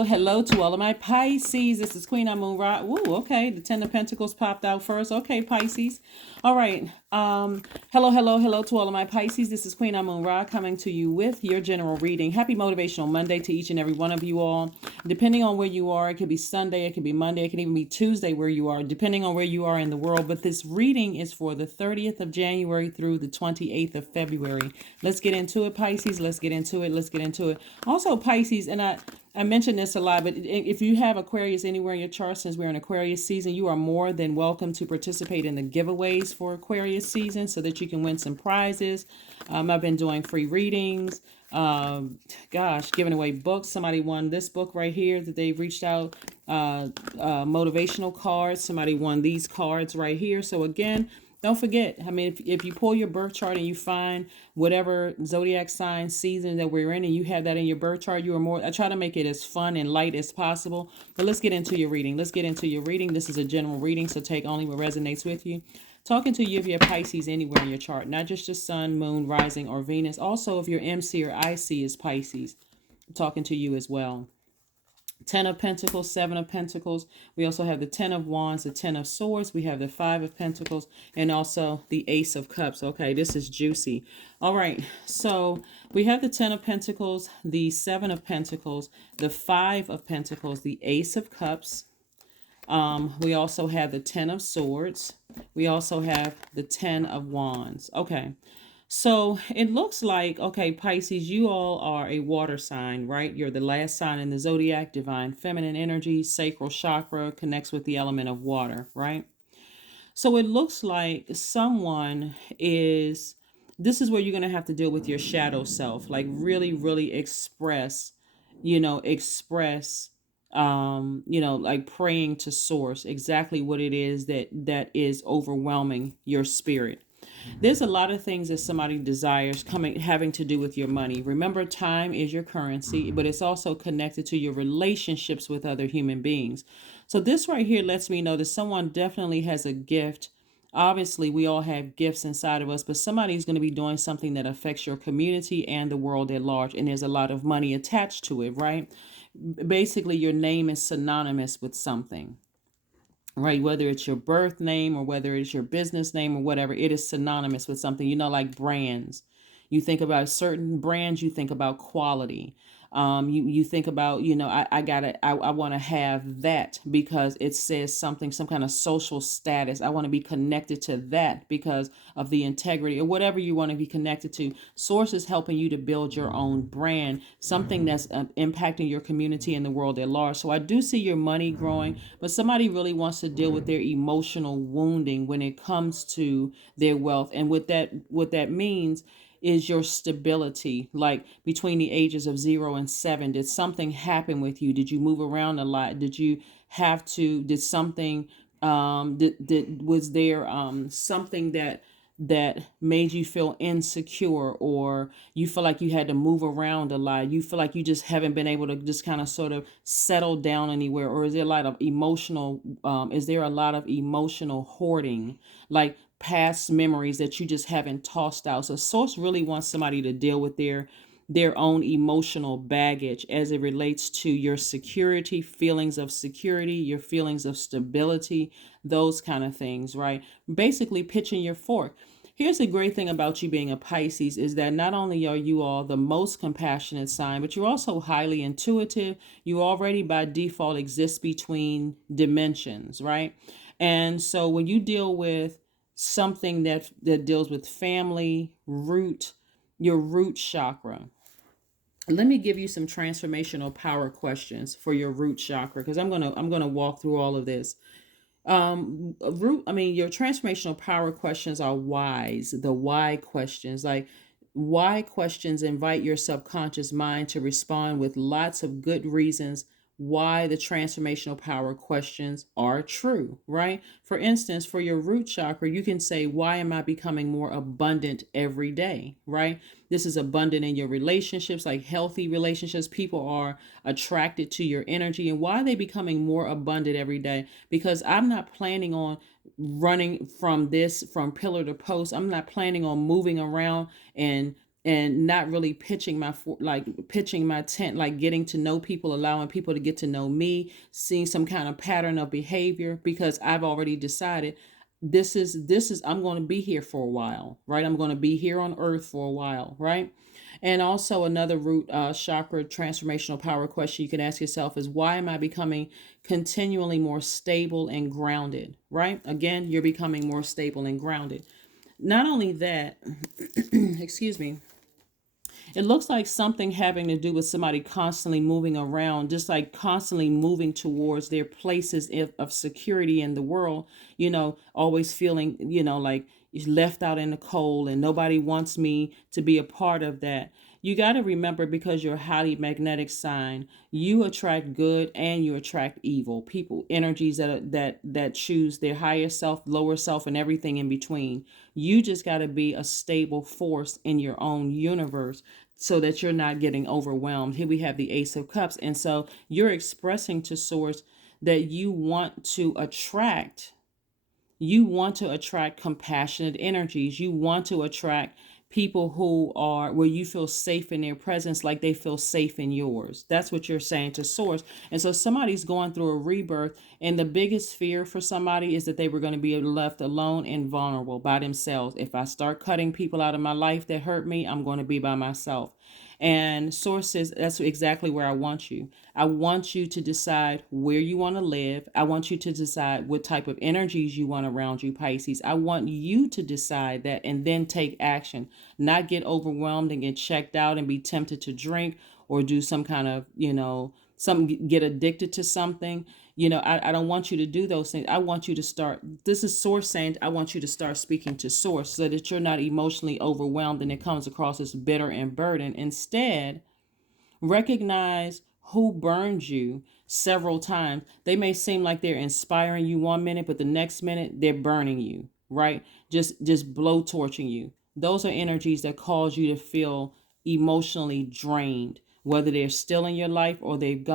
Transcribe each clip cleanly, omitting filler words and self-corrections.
Hello to all of my Pisces. This is Queen Amun Ra. Ooh, okay. The Ten of Pentacles popped out first. Okay, Pisces. All right. Hello to all of my Pisces. This is Queen Amun Ra coming to you with your general reading. Happy Motivational Monday to each and every one of you all. Depending on where you are, it could be Sunday, it could be Monday, it can even be Tuesday where you are, depending on where you are in the world. But this reading is for the 30th of January through the 28th of February. Let's get into it, Pisces. Let's get into it. Also, Pisces, and I mention this a lot, but if you have Aquarius anywhere in your chart, since we're in Aquarius season, you are more than welcome to participate in the giveaways for Aquarius season so that you can win some prizes. I've been doing free readings, giving away books. Somebody won this book right here that they reached out, motivational cards. Somebody won these cards right here. So again, don't forget, I mean, if you pull your birth chart and you find whatever zodiac sign season that we're in and you have that in your birth chart, you are more, I try to make it as fun and light as possible. But let's get into your reading. This is a general reading, so take only what resonates with you. Talking to you if you have Pisces anywhere in your chart, not just your sun, moon, rising, or Venus. Also, if your MC or IC is Pisces, I'm talking to you as well. 10 of Pentacles, 7 of Pentacles. We also have the 10 of Wands, the 10 of Swords. We have the 5 of Pentacles and also the Ace of Cups. Okay, this is juicy. All right, so we have the 10 of Pentacles, the 7 of Pentacles, the 5 of Pentacles, the Ace of Cups. We also have the 10 of Swords. We also have the 10 of Wands. Okay. So it looks like, okay, Pisces, you all are a water sign, right? You're the last sign in the zodiac, divine feminine energy, sacral chakra, connects with the element of water, right? So it looks like someone is, this is where you're going to have to deal with your shadow self, like really, really express, like praying to source exactly what it is that is overwhelming your spirit. There's a lot of things that somebody desires having to do with your money. Remember, time is your currency, but it's also connected to your relationships with other human beings. So this right here lets me know that someone definitely has a gift. Obviously, we all have gifts inside of us, but somebody's going to be doing something that affects your community and the world at large, and there's a lot of money attached to it, right? Basically, your name is synonymous with something, right? Whether it's your birth name or whether it's your business name or whatever, it is synonymous with something, like brands. You think about certain brands, you think about quality. You think about, I want to have that because it says something, some kind of social status. I want to be connected to that because of the integrity or whatever you want to be connected to. Source is helping you to build your own brand, something that's impacting your community and the world at large. So I do see your money growing, but somebody really wants to deal with their emotional wounding when it comes to their wealth. And what that means is your stability. Like between the ages of 0 and 7, did something happen with you? Did you move around a lot? Did something was there something that made you feel insecure, or you feel like you had to move around a lot? You feel like you just haven't been able to just kind of sort of settle down anywhere? Or is there a lot of emotional hoarding, like past memories that you just haven't tossed out? So source really wants somebody to deal with their own emotional baggage as it relates to your security, feelings of security, your feelings of stability, those kind of things, right? Basically pitching your fork. Here's the great thing about you being a Pisces is that not only are you all the most compassionate sign, but you're also highly intuitive. You already by default exist between dimensions, right? And so when you deal with something that deals with family, your root chakra, let me give you some transformational power questions for your root chakra, because I'm gonna walk through all of this. Your transformational power questions are whys. The why questions, like why questions, invite your subconscious mind to respond with lots of good reasons why the transformational power questions are true, right? For instance, for your root chakra, you can say, why am I becoming more abundant every day, right? This is abundant in your relationships, like healthy relationships. People are attracted to your energy. And why are they becoming more abundant every day? Because I'm not planning on running from pillar to post. I'm not planning on moving around and and not really pitching my tent, like getting to know people, allowing people to get to know me, seeing some kind of pattern of behavior, because I've already decided this is I'm going to be here for a while, right? I'm going to be here on earth for a while, right? And also another root chakra transformational power question you can ask yourself is, why am I becoming continually more stable and grounded, right? Again, you're becoming more stable and grounded. Not only that, excuse me, it looks like something having to do with somebody constantly moving around, just like constantly moving towards their places of security in the world, always feeling, like left out in the cold and nobody wants me to be a part of that. You got to remember, because you're a highly magnetic sign, you attract good and you attract evil people, energies that choose their higher self, lower self, and everything in between. You just got to be a stable force in your own universe so that you're not getting overwhelmed. Here we have the Ace of Cups. And so you're expressing to Source that you want to attract compassionate energies. You want to attract people who are where you feel safe in their presence, like they feel safe in yours. That's what you're saying to Source. And so somebody's going through a rebirth, and the biggest fear for somebody is that they were going to be left alone and vulnerable by themselves. If I start cutting people out of my life that hurt me, I'm going to be by myself. And Source says, that's exactly where I want you. I want you to decide where you want to live. I want you to decide what type of energies you want around you, Pisces. I want you to decide that and then take action, not get overwhelmed and get checked out and be tempted to drink or do some kind of, get addicted to something. I don't want you to do those things. I want you to start. This is Source saying, I want you to start speaking to Source so that you're not emotionally overwhelmed and it comes across as bitter and burden. Instead, recognize who burned you several times. They may seem like they're inspiring you 1 minute, but the next minute they're burning you, right? Just blowtorching you. Those are energies that cause you to feel emotionally drained, whether they're still in your life or they've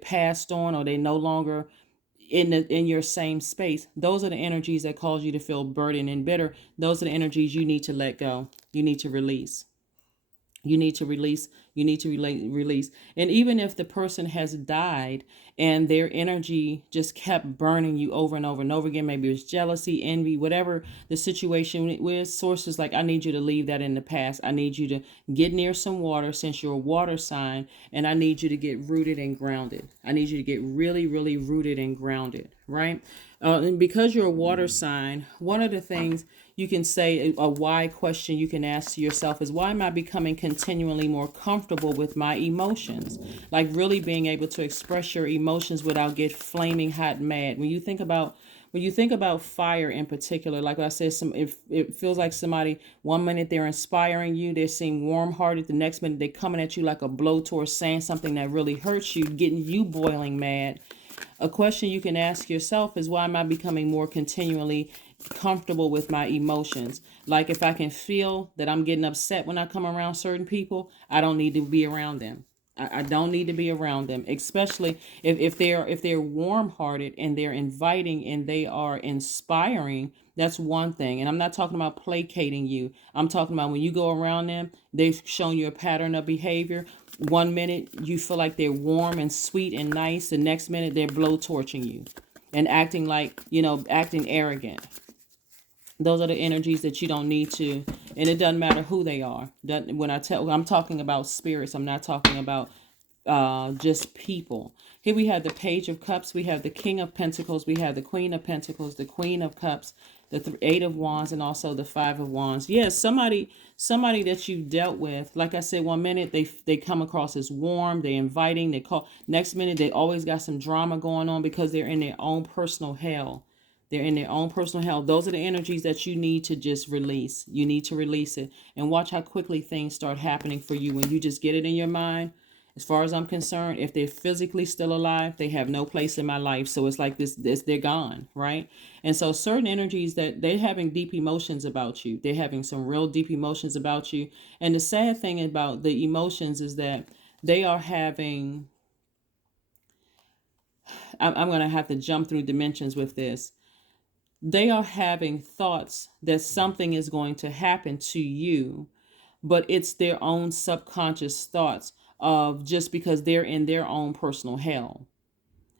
passed on, or they no longer in your same space. Those are the energies that cause you to feel burdened and bitter. Those are the energies you need to let go. You need to release. You need to release. You need to release. And even if the person has died and their energy just kept burning you over and over and over again, maybe it's jealousy, envy, whatever the situation with, Sources like, I need you to leave that in the past. I need you to get near some water, since you're a water sign, and I need you to get rooted and grounded. I need you to get really, really rooted and grounded, right? And because you're a water sign, one of the things you can say, a why question you can ask to yourself is, why am I becoming continually more comfortable with my emotions? Like really being able to express your emotions without get flaming hot mad. When you think about fire in particular, like I said, it feels like somebody, 1 minute they're inspiring you, they seem warm-hearted, the next minute they're coming at you like a blowtorch, saying something that really hurts you, getting you boiling mad. A question you can ask yourself is, why am I becoming more continually comfortable with my emotions? Like if I can feel that I'm getting upset when I come around certain people, I don't need to be around them. I don't need to be around them, especially if they're warm-hearted and they're inviting and they are inspiring. That's one thing. And I'm not talking about placating you. I'm talking about when you go around them, they've shown you a pattern of behavior. 1 minute you feel like they're warm and sweet and nice. The next minute they're blowtorching you and acting like, acting arrogant. Those are the energies that you don't need to, and it doesn't matter who they are. I'm talking about spirits. I'm not talking about just people. Here we have the Page of Cups. We have the King of Pentacles. We have the Queen of Pentacles, the Queen of Cups, the Eight of Wands, and also the Five of Wands. Yes, somebody that you dealt with. Like I said, 1 minute they come across as warm, they're inviting, they call. Next minute they always got some drama going on because they're in their own personal hell. They're in their own personal hell. Those are the energies that you need to just release. You need to release it, and watch how quickly things start happening for you when you just get it in your mind. As far as I'm concerned, if they're physically still alive, they have no place in my life. So it's like this they're gone, right? And so certain energies that they're having deep emotions about you. They're having some real deep emotions about you. And the sad thing about the emotions is that they are having, I'm going to have to jump through dimensions with this. They are having thoughts that something is going to happen to you but it's their own subconscious thoughts of just because they're in their own personal hell.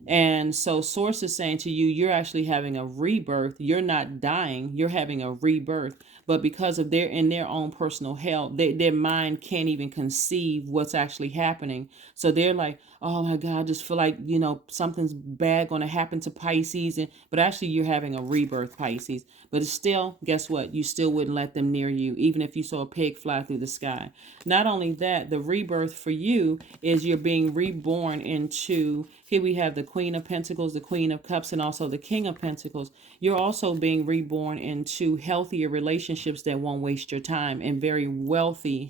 And so source is saying to you, you're actually having a rebirth. You're not dying. You're having a rebirth. But because of they're in their own personal hell, their mind can't even conceive what's actually happening. So they're like, oh my God, I just feel like, something's bad going to happen to Pisces. But actually you're having a rebirth, Pisces. But it's still, guess what? You still wouldn't let them near you, even if you saw a pig fly through the sky. Not only that, the rebirth for you is you're being reborn into, here we have the Queen of Pentacles, the Queen of Cups, and also the King of Pentacles. You're also being reborn into healthier relationships that won't waste your time, and very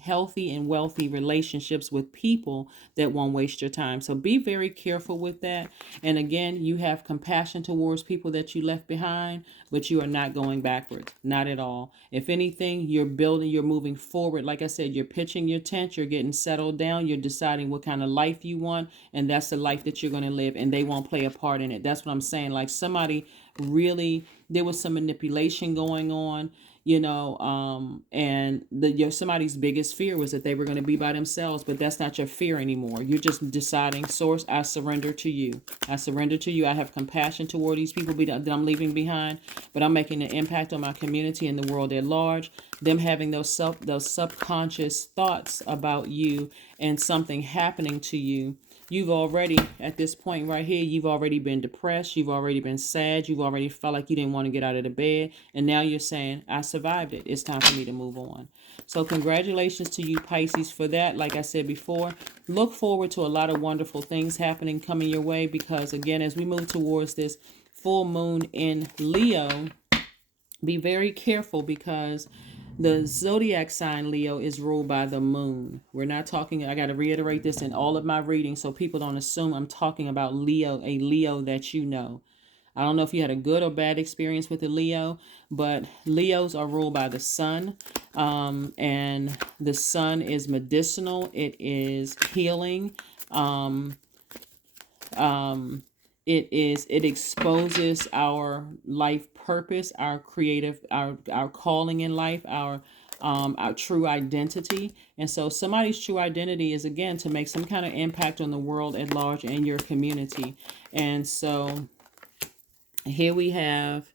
healthy and wealthy relationships with people that won't waste your time. So be very careful with that. And again, you have compassion towards people that you left behind, but you are not going backwards. Not at all. If anything, you're building, you're moving forward. Like I said, you're pitching your tent, you're getting settled down, you're deciding what kind of life you want, and that's the life that you're going to live, and they won't play a part in it. That's what I'm saying. Like somebody really, there was some manipulation going on, and somebody's biggest fear was that they were going to be by themselves, but that's not your fear anymore. You're just deciding, source, I surrender to you. I surrender to you. I have compassion toward these people that I'm leaving behind, but I'm making an impact on my community and the world at large. Them having those subconscious thoughts about you and something happening to you. You've already, at this point right here, you've already been depressed. You've already been sad. You've already felt like you didn't want to get out of the bed. And now you're saying, I survived it. It's time for me to move on. So congratulations to you, Pisces, for that. Like I said before, look forward to a lot of wonderful things happening coming your way. Because again, as we move towards this full moon in Leo, be very careful because the zodiac sign Leo is ruled by the moon. We're not talking, I got to reiterate this in all of my readings so people don't assume I'm talking about Leo, a Leo that you know. I don't know if you had a good or bad experience with the Leo, but Leos are ruled by the sun. And the sun is medicinal. It is healing. It exposes our life purpose, our creative, our calling in life, our true identity. And so somebody's true identity is, again, to make some kind of impact on the world at large and your community. And so here we have,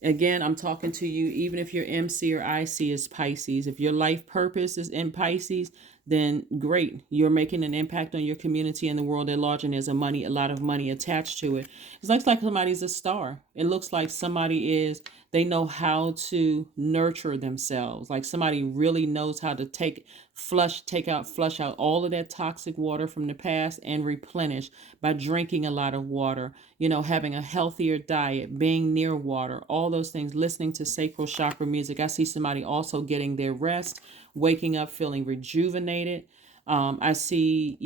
again, I'm talking to you, even if your MC or IC is Pisces, if your life purpose is in Pisces, then great. You're making an impact on your community and the world at large, and there's a lot of money attached to it. It looks like somebody's a star. It looks like they know how to nurture themselves. Like somebody really knows how to flush out all of that toxic water from the past and replenish by drinking a lot of water, having a healthier diet, being near water, all those things, listening to sacral chakra music. I see somebody also getting their rest, waking up feeling rejuvenated. I see,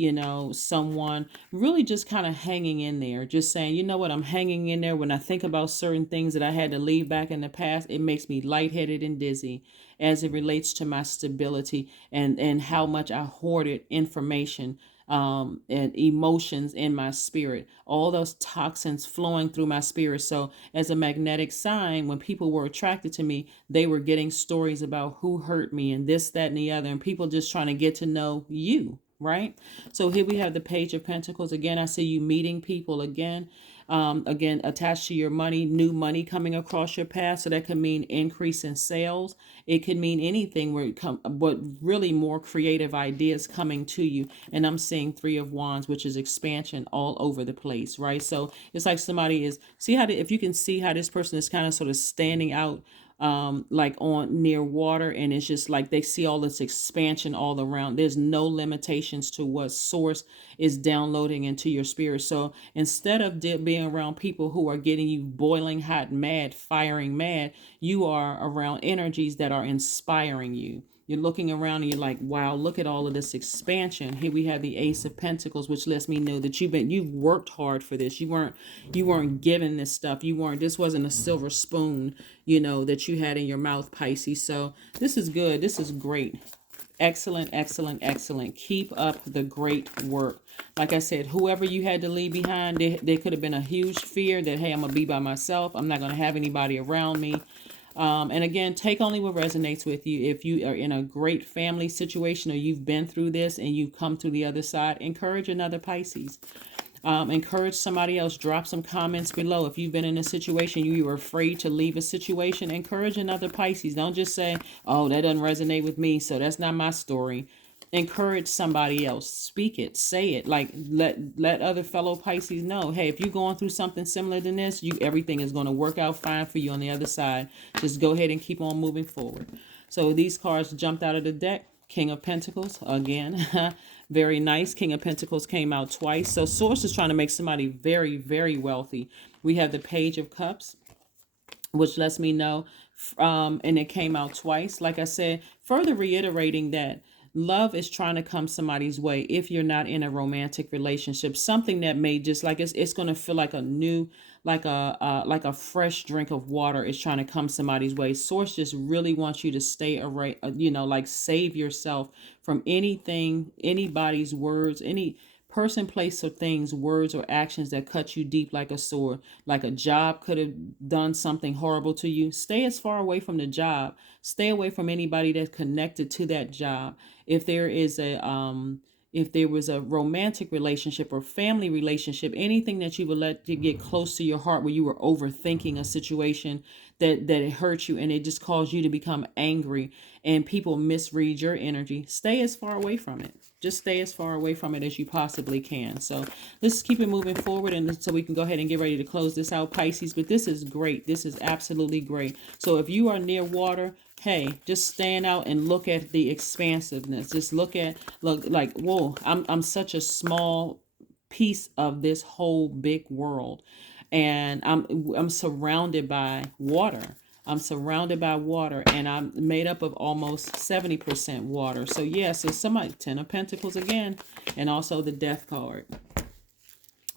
someone really just kind of hanging in there, just saying, you know what, I'm hanging in there. When I think about certain things that I had to leave back in the past, it makes me lightheaded and dizzy as it relates to my stability and how much I hoarded information and emotions in my spirit, all those toxins flowing through my spirit. So as a magnetic sign, when people were attracted to me, they were getting stories about who hurt me and this, that, and the other, and people just trying to get to know you, right? So here we have the Page of Pentacles. Again, I see you meeting people again. Again, attached to your money, new money coming across your path. So that could mean increase in sales. It could mean anything but really more creative ideas coming to you. And I'm seeing Three of Wands, which is expansion all over the place, right? So it's like somebody if you can see how this person is kind of sort of standing out, like on near water, and it's just like they see all this expansion all around. There's no limitations to what source is downloading into your spirit. So instead of being around people who are getting you boiling hot mad, firing mad, you are around energies that are inspiring you. You're looking around and you're like, wow, look at all of this expansion. Here we have the Ace of Pentacles, which lets me know that you've worked hard for this. You weren't given this stuff. This wasn't a silver spoon, that you had in your mouth, Pisces. So this is good. This is great. Excellent, excellent, excellent. Keep up the great work. Like I said, whoever you had to leave behind, there could have been a huge fear that, hey, I'm going to be by myself. I'm not going to have anybody around me. And again, take only what resonates with you. If you are in a great family situation or you've been through this and you've come through the other side, encourage another Pisces. Encourage somebody else. Drop some comments below. If you've been in a situation you were afraid to leave a situation, encourage another Pisces. Don't just say, oh, that doesn't resonate with me, so that's not my story. Encourage somebody else. Speak it. Say it. Like let other fellow Pisces know, hey, if you're going through something similar to this, everything is going to work out fine for you on the other side. Just go ahead and keep on moving forward. So these cards jumped out of the deck. King of Pentacles again. Very nice. King of Pentacles came out twice. So Source is trying to make somebody very, very wealthy. We have the Page of Cups, which lets me know, and it came out twice. Like I said, further reiterating that love is trying to come somebody's way. If you're not in a romantic relationship, something that may just like it's going to feel like a new, like a fresh drink of water is trying to come somebody's way. Source just really wants you to stay away, like save yourself from anything, anybody's words, any person, place, or things, words, or actions that cut you deep like a sword. Like a job could have done something horrible to you. Stay as far away from the job. Stay away from anybody that's connected to that job. If there is if there was a romantic relationship or family relationship, anything that you would let to get close to your heart where you were overthinking a situation that it hurt you and it just caused you to become angry and people misread your energy, stay as far away from it. Just stay as far away from it as you possibly can. So let's keep it moving forward, and so we can go ahead and get ready to close this out, Pisces. But this is great. This is absolutely great. So if you are near water, hey, just stand out and look at the expansiveness. Just look like, whoa, I'm such a small piece of this whole big world, and I'm surrounded by water. I'm surrounded by water, and I'm made up of almost 70% water. So yeah, so somebody, 10 of Pentacles again, and also the Death card,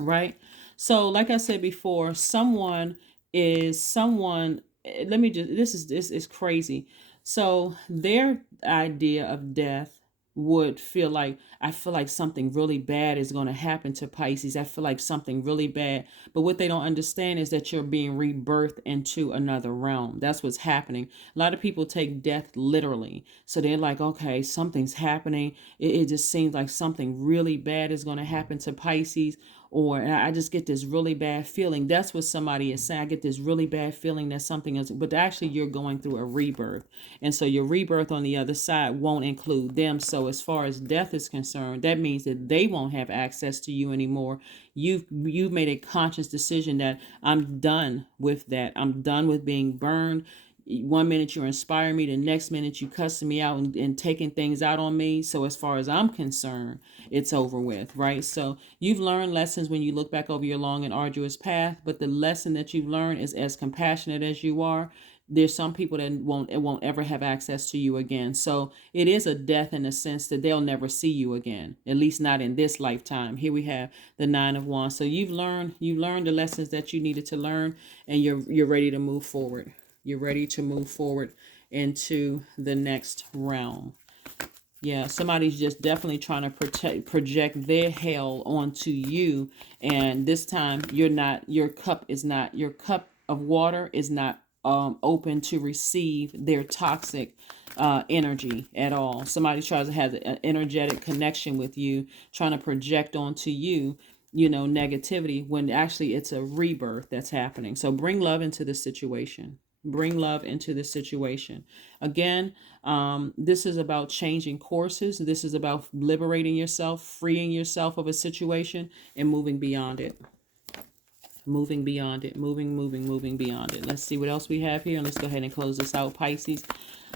right? So like I said before, someone, let me just, this is crazy. So their idea of death would feel like, I feel like something really bad is going to happen to Pisces. I feel like something really bad. But what they don't understand is that you're being rebirthed into another realm. That's what's happening. A lot of people take death literally. So they're like, okay, something's happening. It just seems like something really bad is going to happen to Pisces. Or I just get this really bad feeling. That's what somebody is saying. I get this really bad feeling that something is, but actually you're going through a rebirth. And so your rebirth on the other side won't include them. So as far as death is concerned, that means that they won't have access to you anymore. You've made a conscious decision that I'm done with that. I'm done with being burned. One minute you're inspiring me, the next minute you cussing me out and taking things out on me. So as far as I'm concerned, it's over with, right? So you've learned lessons when you look back over your long and arduous path, but the lesson that you've learned is, as compassionate as you are, there's some people that won't ever have access to you again. So it is a death in the sense that they'll never see you again, at least not in this lifetime. Here we have the 9 of Wands. So you've learned the lessons that you needed to learn, and you're ready to move forward. You're ready to move forward into the next realm. Yeah, somebody's just definitely trying to project their hell onto you. And this time your cup of water is not open to receive their toxic energy at all. Somebody tries to have an energetic connection with you, trying to project onto you, negativity, when actually it's a rebirth that's happening. So bring love into the situation. Bring love into this situation. Again, this is about changing courses. This is about liberating yourself, freeing yourself of a situation, and moving beyond it. Moving beyond it. Moving beyond it. Let's see what else we have here. And let's go ahead and close this out, Pisces.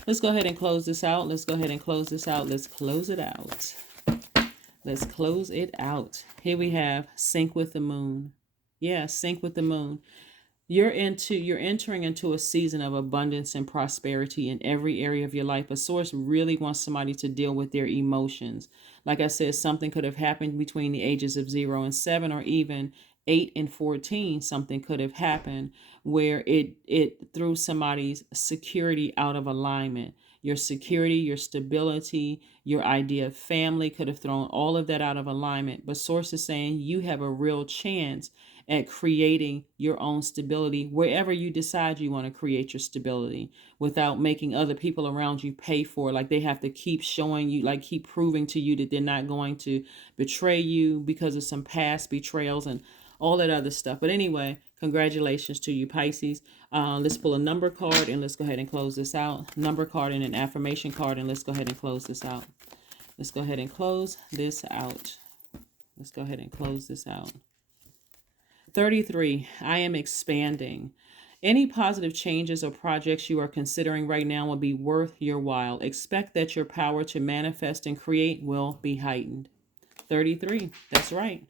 Let's go ahead and close this out. Let's go ahead and close this out. Let's close it out. Let's close it out. Here we have sync with the moon. Yeah, sync with the moon. You're entering into a season of abundance and prosperity in every area of your life. A source really wants somebody to deal with their emotions. Like I said, something could have happened between the ages of 0 and 7, or even 8 and 14. Something could have happened where it threw somebody's security out of alignment. Your security, your stability, your idea of family could have thrown all of that out of alignment. But source is saying you have a real chance at creating your own stability wherever you decide you want to create your stability, without making other people around you pay for it. Like they have to keep showing you, like keep proving to you that they're not going to betray you because of some past betrayals and all that other stuff. But anyway, congratulations to you, Pisces. Let's pull a number card and let's go ahead and close this out. Number card and an affirmation card, and let's go ahead and close this out. Let's go ahead and close this out. Let's go ahead and close this out. 33, I am expanding. Any positive changes or projects you are considering right now will be worth your while. Expect that your power to manifest and create will be heightened. 33, that's right.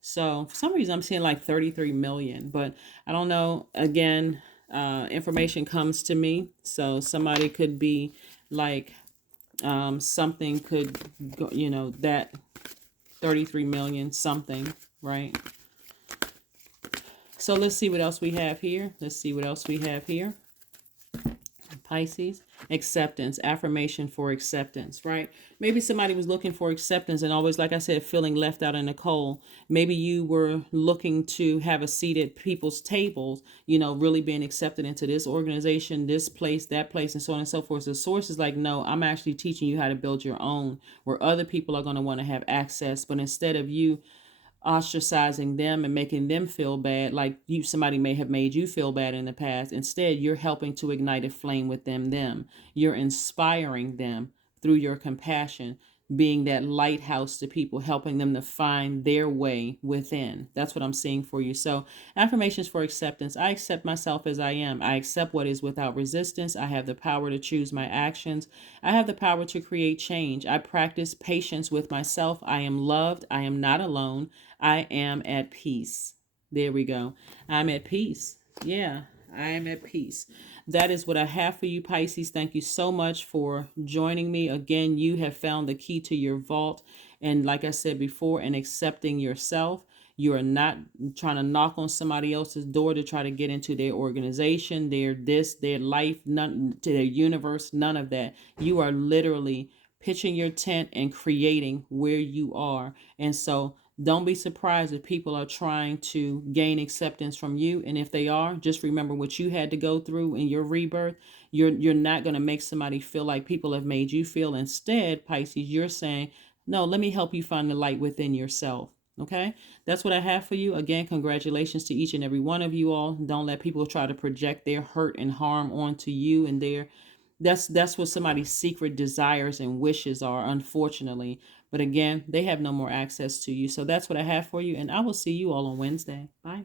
So for some reason I'm seeing like 33 million, but I don't know. Again, information comes to me. So somebody could be like, something could go, that 33 million something, right? So let's see what else we have here. Let's see what else we have here. Pisces, acceptance, affirmation for acceptance, right? Maybe somebody was looking for acceptance and always, like I said, feeling left out in the cold. Maybe you were looking to have a seat at people's tables, really being accepted into this organization, this place, that place, and so on and so forth. So the source is like, no, I'm actually teaching you how to build your own, where other people are going to want to have access. But instead of you ostracizing them and making them feel bad, like somebody may have made you feel bad in the past, instead you're helping to ignite a flame within them. You're inspiring them through your compassion, being that lighthouse to people, helping them to find their way within. That's what I'm seeing for you. So affirmations for acceptance. I accept myself as I am. I accept what is without resistance. I have the power to choose my actions. I have the power to create change. I practice patience with myself. I am loved. I am not alone. I am at peace. There we go. I'm at peace. Yeah, I am at peace. That is what I have for you, Pisces. Thank you so much for joining me. Again, you have found the key to your vault. And like I said before, in accepting yourself, you are not trying to knock on somebody else's door to try to get into their organization, their life, none to their universe, none of that. You are literally pitching your tent and creating where you are. And so don't be surprised if people are trying to gain acceptance from you. And if they are, just remember what you had to go through in your rebirth. You're not going to make somebody feel like people have made you feel. Instead, Pisces, you're saying, no, let me help you find the light within yourself. Okay, that's what I have for you. Again, congratulations to each and every one of you all. Don't let people try to project their hurt and harm onto you and that's what somebody's secret desires and wishes are, unfortunately. But again, they have no more access to you. So that's what I have for you. And I will see you all on Wednesday. Bye.